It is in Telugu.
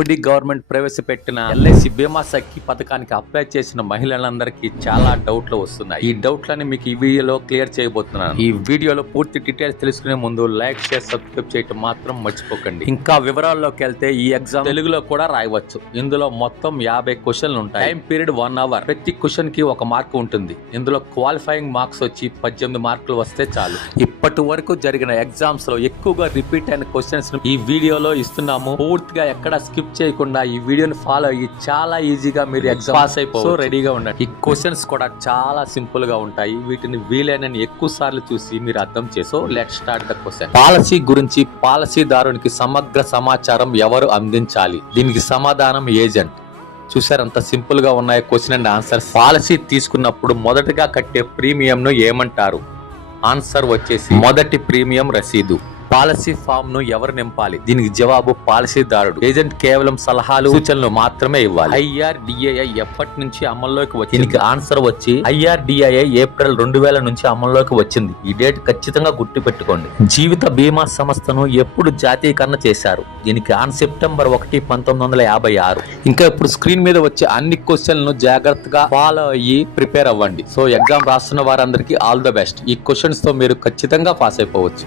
మోడీ గవర్నమెంట్ ప్రవేశపెట్టిన ఎల్ఐసి బీమా సఖి పథకానికి అప్లై చేసిన మహిళలందరికీ చాలా డౌట్లు వస్తున్నాయి. ఈ డౌట్లని మీకు ఈ వీడియోలో క్లియర్ చేయబోతున్నాను. ఈ వీడియోలో పూర్తి డీటెయిల్స్ తెలుసుకునే ముందు లైక్, షేర్, సబ్స్క్రైబ్ చేయడం మాత్రం మర్చిపోకండి. ఇంకా వివరాల్లోకి వెళ్తే ఈ ఎగ్జామ్ తెలుగులో కూడా రాయవచ్చు. ఇందులో మొత్తం 50 క్వశ్చన్లు ఉంటాయి. Time period 1 hour. ప్రతి క్వశ్చన్ కి 1 మార్కు ఉంటుంది. ఇందులో క్వాలిఫైయింగ్ మార్క్స్ వచ్చి 18 మార్కులు వస్తే చాలు. ఇప్పటి వరకు జరిగిన ఎగ్జామ్స్ లో ఎక్కువగా రిపీట్ అయిన క్వశ్చన్స్ ఈ వీడియోలో ఇస్తున్నాము. పూర్తిగా ఎక్కడ స్కిప్ చేయకుండా ఈ వీడియోని ఫాలో అయ్యి చాలా ఈజీగా మీరు ఎగ్జామ్ పాస్ అయిపోవచ్చు. రెడీగా ఉండండి. ఈ క్వశ్చన్స్ కూడా చాలా సింపుల్ గా ఉంటాయి. వీటిని వీలైనన్ని ఎక్కువ సార్లు చూసి మీరు అర్థం చేసో let start the question. Policy గురించి పాలసీదారునికి సమగ్ర సమాచారం ఎవరు అందించాలి? దీనికి సమాధానం ఏజెంట్. చూసారు ఎంత సింపుల్ గా ఉన్నాయి క్వశ్చన్ అండ్ ఆన్సర్. పాలసీ తీసుకున్నప్పుడు మొదటగా కట్టే ప్రీమియం ను ఏమంటారు? ఆన్సర్ వచ్చేసి మొదటి ప్రీమియం రసీదు. పాలసీ ఫామ్ ను ఎవరు నింపాలి? దీనికి జవాబు పాలసీదారుడు. ఏజెంట్ కేవలం సలహాలు, సూచనలు మాత్రమే ఇవ్వాలి. IRDAI ఎప్పటి నుంచి అమల్లోకి వచ్చింది? దీనికి ఆన్సర్ వచ్చి IRDAI ఏప్రిల్ 2000 నుంచి అమల్లోకి వచ్చింది. ఈ డేట్ ఖచ్చితంగా గుర్తు పెట్టుకోండి. జీవిత బీమా సంస్థను ఎప్పుడు జాతీయకరణ చేశారు? దీనికి సెప్టెంబర్ 1, 1956. ఇంకా ఇప్పుడు స్క్రీన్ మీద వచ్చే అన్ని క్వశ్చన్లను జాగ్రత్తగా ఫాలో అయ్యి ప్రిపేర్ అవ్వండి. సో ఎగ్జామ్ రాస్తున్న వారందరికీ ఆల్ ద బెస్ట్. ఈ క్వశ్చన్స్ తో మీరు ఖచ్చితంగా పాస్ అయిపోవచ్చు.